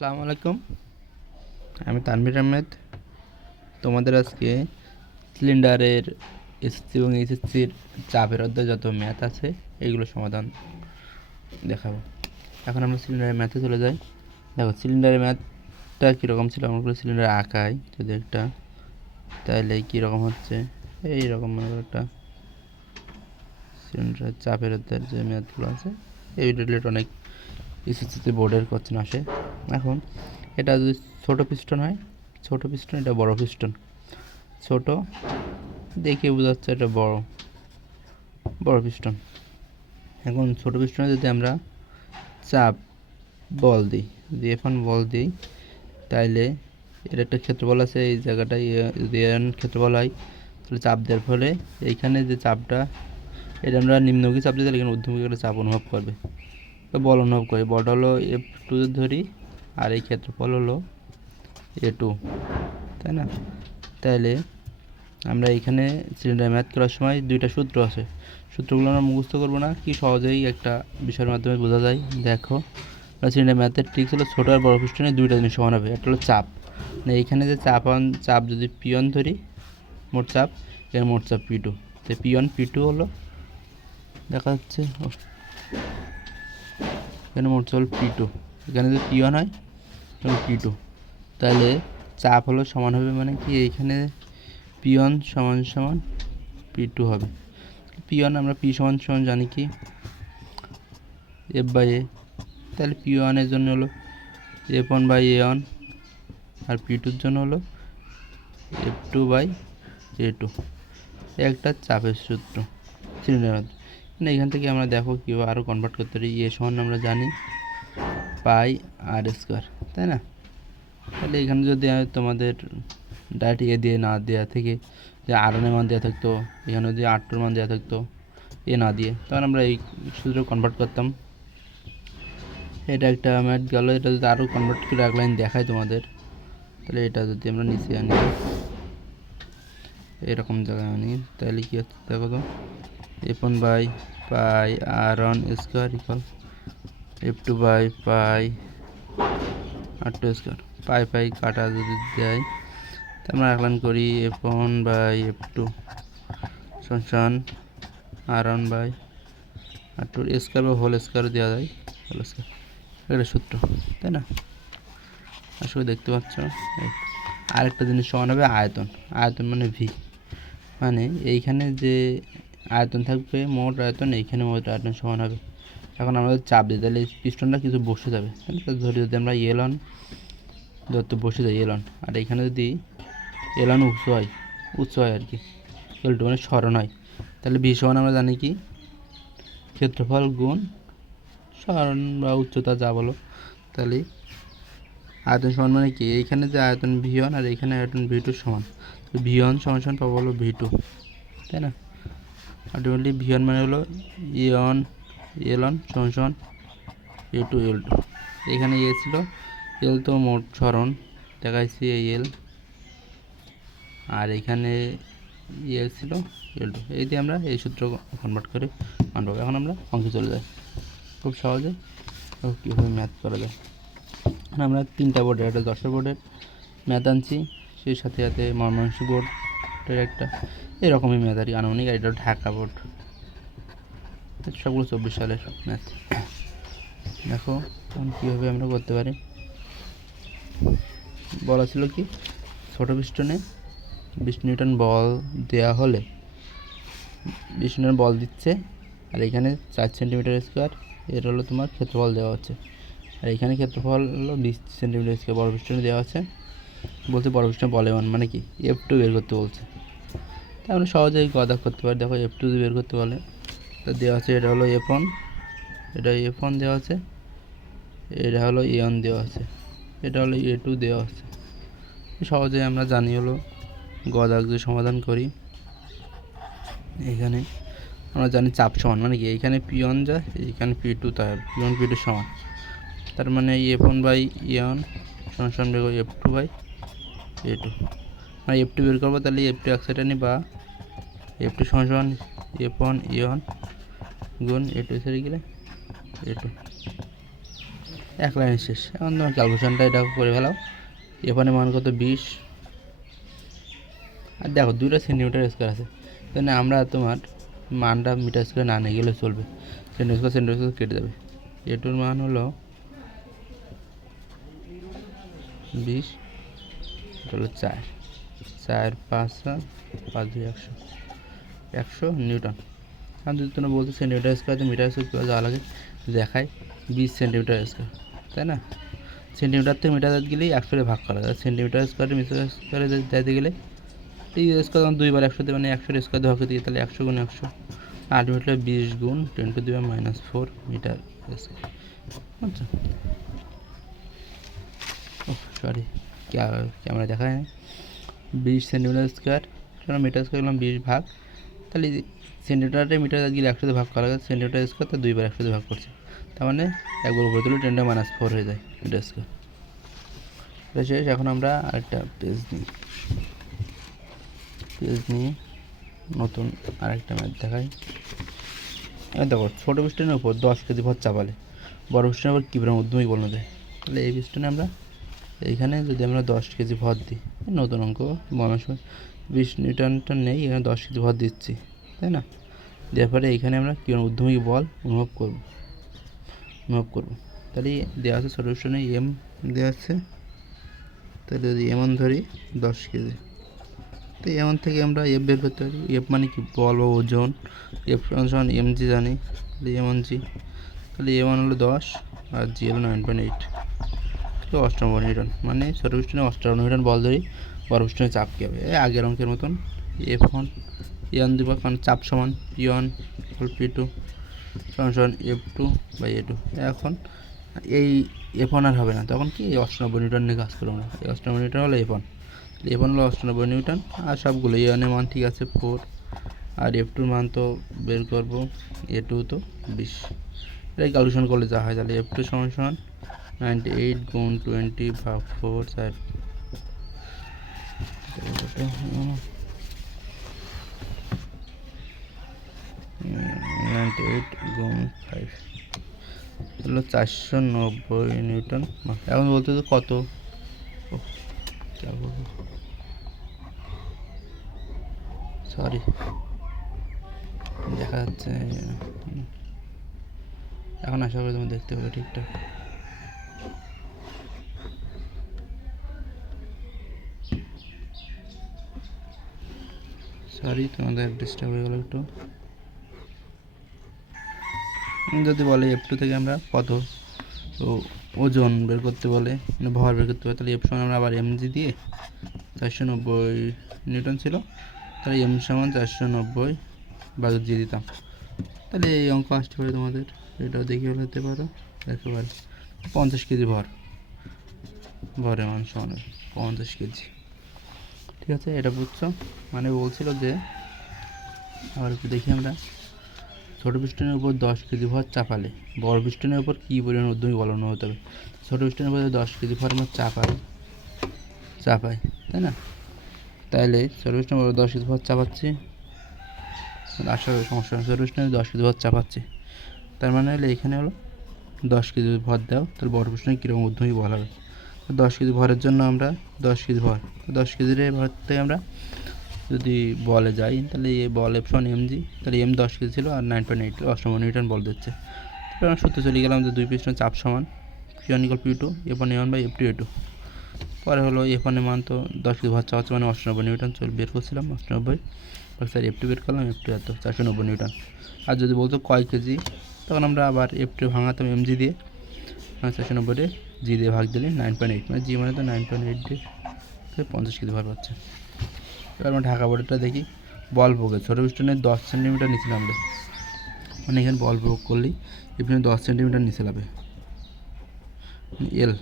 আসসালামু আলাইকুম। আমি তানভীর আহমেদ। তোমাদের আজকে সিলিন্ডারের এসএসসি এবং এইচএসসির চাপের অধ্যায় যত ম্যাথ আছে এইগুলো সমাধান দেখাবো। এখন আমরা সিলিন্ডারের ম্যাথে চলে যাই। দেখো সিলিন্ডারের ম্যাথটা কীরকম ছিল, আমরা সিলিন্ডার আঁকাই যদি একটা, তাহলে কীরকম হচ্ছে এইরকম একটা সিলিন্ডারের চাপের অধ্যায়ের যে ম্যাথগুলো আছে এই রিলেটেড অনেক এসএসসিতে বোর্ডের কোশ্চেন আসে। এখন এটা যদি ছোটো পিস্টন হয়, ছোটো পিস্টন, এটা বড় পিস্টন। ছোট দেখে বোঝা যাচ্ছে এটা বড় পিস্টন। এখন ছোটো পিস্টনে যদি আমরা চাপ বল দিই, যদি এখন বল দিই, তাইলে এর একটা ক্ষেত্রফল আছে, এই জায়গাটায় যদি ক্ষেত্রফল হয় তাহলে চাপ দেওয়ার ফলে এইখানে যে চাপটা, এটা আমরা নিম্নমুখী চাপ দিতে এখানে ঊর্ধ্বমুখী একটা চাপ অনুভব করবে, বল অনুভব করি। বলটা হলো F2 ধরি, আর এই ক্ষেত্রফল হলো A2, তাই না? তাইলে আমরা এখানে সিলিন্ডার ম্যাথ করার সময় দুইটা সূত্র আছে, সূত্রগুলো আমরা মুখস্থ করবো না, কি সহজেই একটা বিষয়ের মাধ্যমে বোঝা যায়। দেখো সিলিন্ডার ম্যাথের ট্রিক্স হলো ছোটো আর বড় পিস্টনে দুইটা জিনিস সমান হবে। একটা হলো চাপ, মানে এইখানে যে চাপ যদি P1 ধরি, মোট চাপ, এখানে মোট চাপ P2, তো P1 P2 হলো, দেখা যাচ্ছে এখানে মোট চাপ P2, এখানে যদি P1 হয় তাহলে P2, তাহলে চাপ হলো সমান হবে, মানে কি এইখানে P1 সমান সমান P2 হবে। P1 আমরা P সমান সমান জানি কি F/A, তাহলে P1 এর জন্য হলো F1/A1, আর P2 এর জন্য হলো F2/A2। একটা চাপের সূত্র সিলিন্ডারের মধ্যে। এখান থেকে আমরা দেখো কীভাবে আরও কনভার্ট করতে পারি। এ সমান আমরা জানি πr², তাই না? তাহলে এখানে যদি তোমাদের ডাইরেক্ট এ দিয়ে না দেওয়া থেকে যে R1 এর মান দেওয়া থাকতো, এখানে যদি R2 এর মান দেওয়া থাকতো এ না দিয়ে, তখন আমরা এই সূত্র কনভার্ট করতাম। এটা একটা ম্যাথ গেল। এটা যদি আরও কনভার্ট করে এক লাইন দেখায় তোমাদের, তাহলে এটা যদি আমরা নিচে আনি, এরকম জায়গায় আনি, তাহলে কী হচ্ছে দেখো তো, F1/πr1² F2/πr2², পাই কাটা যদি দেয়, তা আমরা এক লাইন করি F1/F2 সমান R1/R2² বা হোল স্কোয়ার দেওয়া যায়, হোল স্কোয়ার, এটা সূত্র, তাই না? আসলে দেখতে পাচ্ছ। আরেকটা জিনিস সমান হবে আয়তন। আয়তন মানে ভি, মানে এইখানে যে আয়তন থাকবে মোট আয়তন, এইখানে মোট আয়তন সমান হবে। এখন আমাদের চাপ দিই, তাহলে পিস্টনটা কিছু বসে যাবে, ধরি যদি আমরা এলন যত বসে যাই এলন, আর এইখানে যদি এলন উৎস হয় আর কি, L2 মানে সরণ হয়, তাহলে ভি সমান আমরা জানি কি ক্ষেত্রফল গুণ সরণ বা উচ্চতা যা বলো। তাহলে আয়তন সমান মানে কি, এইখানে যে আয়তন V1 আর এইখানে আয়তন V2 সমান, V1 সমান পাবো হলো V2, তাই না? আলটিমেটলি V1 মানে হলো এলন সমান A2 L2। এখানে এ ছিল, এল তো মোট সরণ দেখাইছি এই এল, আর এখানে ইয়ে ছিল L2। এই দিয়ে আমরা এই সূত্র কনভার্ট করে মানব। এখন আমরা অঙ্কে চলে যাই, খুব সহজে কীভাবে ম্যাথ করা যায়। এখন আমরা 3টা বোর্ডের, একটা যশোর বোর্ডের ম্যাথ আনছি, সেই সাথে সাথে ময়মনসিংহ বোর্ডের একটা এরকমই ম্যাথ আর কি আনুমানিক, আর এটা ঢাকা বোর্ড, সবগুলো 24 সালের ম্যাথ। দেখো তখন কীভাবে আমরা করতে পারি। বলা ছিল কি ছোটো পিস্টনে 20 নিউটন বল দেওয়া হলে, 20 নিউটন বল দিচ্ছে, আর এখানে 4 সেন্টিমিটার স্কোয়ার এর হলো তোমার ক্ষেত্রফল দেওয়া হচ্ছে, আর এখানে ক্ষেত্রফল হলো 20 সেন্টিমিটার স্কোয়ার বড় পিস্টনে দেওয়া আছে। বলছে বড় পিস্টনে বলে মান মানে কি F2 বের করতে বলছে। তাই আমরা সহজেই গদা করতে পারি। দেখো F2 বের করতে বলে, তা দেওয়া আছে, এটা হলো F1, এটা F1 দেওয়া আছে, এটা হলো A1 দেওয়া আছে, এটা হলো A2 দেওয়া আছে। সহজেই আমরা জানি হলো গদাক যে সমাধান করি, এখানে আমরা জানি চাপ সমান মানে কি এইখানে P1 যা, এইখানে P2 তাই P1 P2 সমান, তার মানে F1/A1 সমান বের করবো F2/A2। আমরা F2 বের করবো, তাহলে F2 এক সাইডে নিই, বা F2 সমান F1/A1 গুণ A2 সাইডে গেলে A2। এক লাইন শেষ। এখন তোমার ক্যালকুলেশনটা এটা করে ফেলাও। এখানে মান কত 20, আর দেখো 2টা সেন্টিমিটার স্কোয়ার আছে, তাহলে আমরা তোমার মানটা মিটার স্কোয়ার না নিয়ে গেলে চলবে, সেন্টিমিটার স্কোয়ার কেটে যাবে। এটুর মান হলো 20, এটা হলো 4, 4 5 5 2 100 নিউটন। আর যদি তোমরা বলতে সেন্টিমিটার স্কোয়ার তো মিটার স্কোয়ার যাওয়া লাগে, দেখায় 20 সেন্টিমিটার স্কোয়ার, তাই না? সেন্টিমিটার থেকে মিটার গেলেই 100 ভাগ করা যায়, সেন্টিমিটার স্কোয়ারে মিটার স্কোয়ারে দিতে গেলে এই স্কোয়ার তখন 2 বার 100 দিয়ে, মানে 100 স্কোয়ার ভাগ দিয়ে, তাহলে 100 গুণ 100, আলটিমেটলি 20 গুণ 10⁻⁻⁴ মিটার স্কোয়ার। আচ্ছা, ও সরি, ক্যামেরা দেখায় না। 20 সেন্টিমিটার স্কোয়ার, মিটার স্কোয়ার করলাম 20 ভাগ, তাহলে সেন্টিমিটারে মিটার গেলে 100 দিয়ে ভাগ করা যায়, সেন্টিমিটার স্কোয়ার তো 2 বার 100 দিয়ে ভাগ করছে, তার মানে একবার উপরে তুলে 10⁻⁴ হয়ে যায় মিটার স্কোয়ার। এটা শেষ। এখন আমরা আরেকটা পেজ নিয়ে নতুন আরেকটা ম্যাথ দেখাই। এবার দেখো, ছোটো পিস্টনের উপর 10 কেজি ভর চাপালে বড় পিস্টনের উপর কী পরিমাণ উদ্যমী বলতে দেয়। তাহলে এই পিস্টনে আমরা এইখানে যদি আমরা 10 কেজি ভর দিই, নতুন অঙ্ক মানুষ 20 নিউটনটা নেই, এখানে 10 কেজি ভর দিচ্ছি, তাই না? দেওয়ার পরে এইখানে আমরা কী উদ্যমী বল অনুভব করব। তাহলে দেওয়া আছে ছোটো পিস্টনে এম দেওয়া আছে, তাহলে যদি এমন ধরি 10 কেজি, তো এমন থেকে আমরা এফ বের করতে পারি। এফ মানে কি, বল বা ওজন। এফ সমান এমজি জানি, তাহলে এমন জি, তাহলে এ1 হলো 10 আর জি হলো 9.8, তো 58 নিউটন। মানে ছোটো পিস্টনে 58 নিউটন বল ধরি, বড় পিস্টনে চাপ কী হবে, এই আগের অঙ্কের মতন F1 E1 দিব, কারণ চাপ সমান P1 P2 সমান F2 বাই A2। এখন এই F1 আর হবে না, তখন কি এই 98 নিউটন নিয়ে কাজ করবো আমরা। এই 98 নিউটন হলো F1, F1 হলো 98 নিউটন। আর সবগুলো E1 এর মান ঠিক আছে 4, আর F2 মান তো বের করবো, A2 তো 20। এটাই ক্যালকুলেশন করলে যা হয়, তাহলে F2 সমান 98 গুণ 20 ভাগ 4, 98 গুণ 5 হলো 490 নিউটন। এখন বলতে তো কত, সরি দেখা যাচ্ছে, এখন আশা করি তুমি দেখতে পাবে ঠিকঠাক। সরি, তোমাদের ডিস্টার্ব হয়ে গেল একটু। যদি বলে F2 থেকে আমরা কত ওজন বের করতে বলে, মানে ভর বের করতে বলে, তাহলে F সমান আমরা আবার mg দিয়ে 490 নিউটন ছিল, তাহলে m সমান 490 ভাগ জি দিতাম, তাহলে এই অঙ্ক আসতে পারে তোমাদের। এটাও দেখে হতে পারো, একেবারে 50 কেজি ভরের মান সমান 50 কেজি। ঠিক আছে, এটা বুঝছো? মানে বলছিল যে, আবার একটু দেখি আমরা, ছোটো পিস্টনের উপর 10 কেজি ভর চাপালে বড় পিস্টনের উপর কী পরিমাণ উদ্যমী বল অনুভব হতে হবে। ছোটো পিস্টনের উপর 10 কেজি ভর আমরা চাপাই, তাই না? তাইলে ছোটো পিস্টনের উপর 10 কেজি ভর চাপাচ্ছি, আসার সমস্যা নেই, ছোটো পিস্টনে 10 কেজি ভর চাপাচ্ছি, তার মানে হলো এখানে হলো 10 কেজি ভর দাও, তাহলে বড় পিস্টনে কীরকম উদ্যমী বল হবে। 10 কেজি ভরের জন্য আমরা 10 কেজি ভর, 10 কেজির ভর থেকে আমরা যদি বলে যাই, তাহলে এই বল F সমান mg, তাহলে m 10 কেজি ছিল আর 9.8 98 নিউটন বল দিচ্ছে। তারপর আমরা সূত্রে চলে গেলাম যে দুই পিস্টন চাপ সমান P1 = P2 F1 A1 by F2 A2। পরে হলো F1 এর মান তো 10 কেজি ভর চাপাচ্ছে, মানে 98 নিউটন বের করছিলাম, 98 স্যার F2 বের করলাম, F2 এত 490 নিউটন। আর যদি বলতো কয় কেজি, তখন আমরা আবার F2 ভাঙাতাম mg দিয়ে, 490 জি দিয়ে ভাগ দিলে 9.8, মানে জি মানে তো 9.8 দিয়ে 50 কেজি ভর পাচ্ছে। এবার আমরা ঢাকা বোর্ডটা দেখি। বল প্রয়োগ ছোটো পিস্টনে 10 সেন্টিমিটার নিচে নামবে, মানে এখানে বল প্রয়োগ করলেই এখানে 10 সেন্টিমিটার নিচে নামবে, এল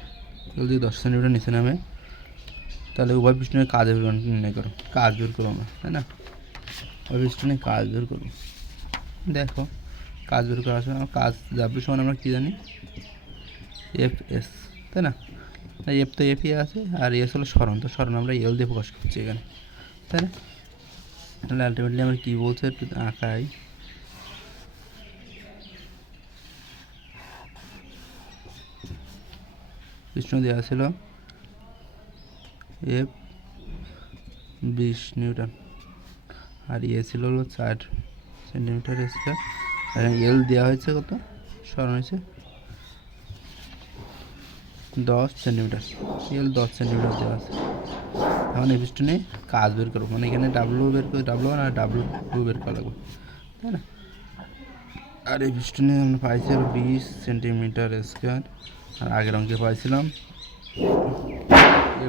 যদি 10 সেন্টিমিটার নিচে নামে, তাহলে উভয় পিস্টনের কাজের নির্ণয় করো। কাজ বের করবো আমরা, তাই না? উভয় পিস্টনে কাজ বের করবো। দেখো কাজ বের করার সময় আমার কাজ যাবে সমান আমরা কী জানি, এফ এস, তাই না? এফ তো এফই আছে, আর এস হলো স্মরণ, তো স্মরণ আমরা এল দিয়ে প্রকাশ করছি এখানে, তাই না? তাহলে আলটিমেটলি আমরা কী বলছে একটু আঁকাই, পিস্টন দেওয়া ছিল এফ 20 নিউটন, আর ইয়ে ছিল হলো 4 সেন্টিমিটার স্কোয়ার, আর এল দেওয়া হয়েছে কত, সরানো হয়েছে 10 সেন্টিমিটার, এল 10 সেন্টিমিটার দেওয়া আছে। এখন এই পিস্টনে কাজ বের করবো, মানে এখানে ডাব্লু বের করে ডাব্লু1 আর ডাব্লু2 বের করা লাগবে, তাই না? আর এই পিস্টনে আমরা পাইছি 20 সেন্টিমিটার স্কোয়ার, আর আগের অঙ্কে পাইছিলাম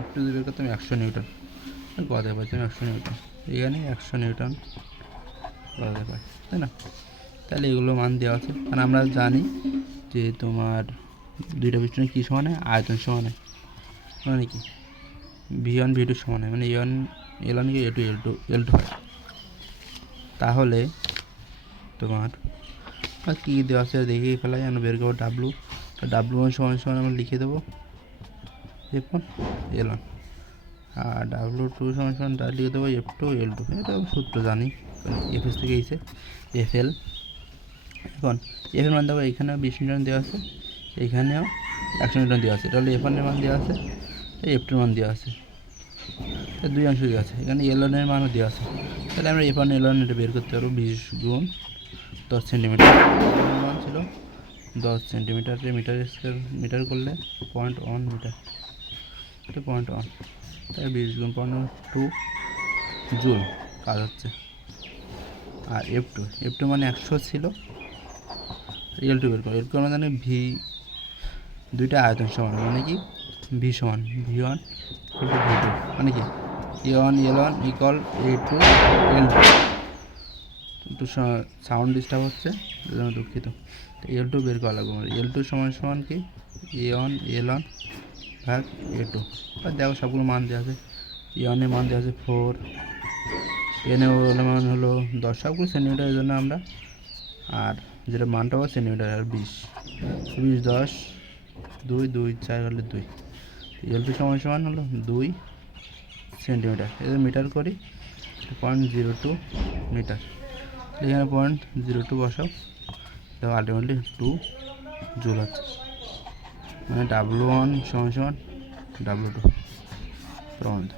F2 বের করতাম 100 নিউটন, গদে পাইছিলাম 100 নিউটন, এখানে 100 নিউটন গদে পাই, তাই না? তাহলে এগুলো মান দেওয়া আছে। কারণ আমরা জানি যে তোমার দুইটা পিস্টনে কী সমান হয়, আয়তন সমান হয়, মানে কি V1 V2 সমান হয়, মানে L1 A2 L2 হয়। তাহলে তোমার আর কী দেওয়া আছে দেখেই ফেলাই, আমরা বের করবো ডাব্লু1 সমান সমান আমরা লিখে দেবো F1 L1, আর ডাব্লু2 সমান সমান লিখে দেবো F2 L2। এটা সূত্র জানি, এফএস থেকে এসে FL। এখন এফের মান দেবো, এখানেও 20 নিউটন দেওয়া আছে, এইখানেও 100 নিউটন দেওয়া আছে, এটা হলো F1 এর মান দেওয়া আছে, F2 এর মান দেওয়া আছে, দুই অংশ দেওয়া আছে, এখানে L1 এর মানও দেওয়া আছে। তাহলে আমরা F1 L1 এটা বের করতে পারবো 20 গুণ 10 সেন্টিমিটার, মান ছিল 10 সেন্টিমিটার, মিটার স্কোয়ার মিটার করলে 0.1 মিটার, এটা 0.1, তাই 20 গুণ 0.2 জুল কাজ হচ্ছে। আর F2 মানে 100 ছিল, L2 বের করো, L2 আমরা জানি ভি, দুইটা আয়তন সমান, মানে কি ভি সমান V1 V2, মানে কি A1 L1 equal A2 L2। একটু সাউন্ড ডিস্টার্ব হচ্ছে, এজন্য দুঃখিত। তো L2 বের করা লাগবে, L2 সমান সমান কি A1 L1 ভাগ A2, আর দেখো সবগুলো মান দেওয়া আছে, A1 এর মান দেওয়া আছে 4, N এর মান হলো 10, সবগুলো সেন্টিমিটারের জন্য আমরা, আর যেটা মানটা হবে সেন্টিমিটার, আর 20 10 2 2 4 হলে 2, L2 সমান সমান হলো 2 সেন্টিমিটার, এদের মিটার করি 0.02 মিটার, এখানে 0.02 বসাও, দেখো আলটিমেটলি 2 জুল হচ্ছে, মানে ডাব্লু1 সমান সমান ডাব্লু2 প্রমাণিত।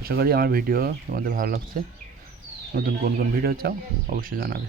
আশা করি আমার ভিডিও তোমাদের ভালো লাগছে। নতুন কোন কোন ভিডিও চাও অবশ্যই জানাবে।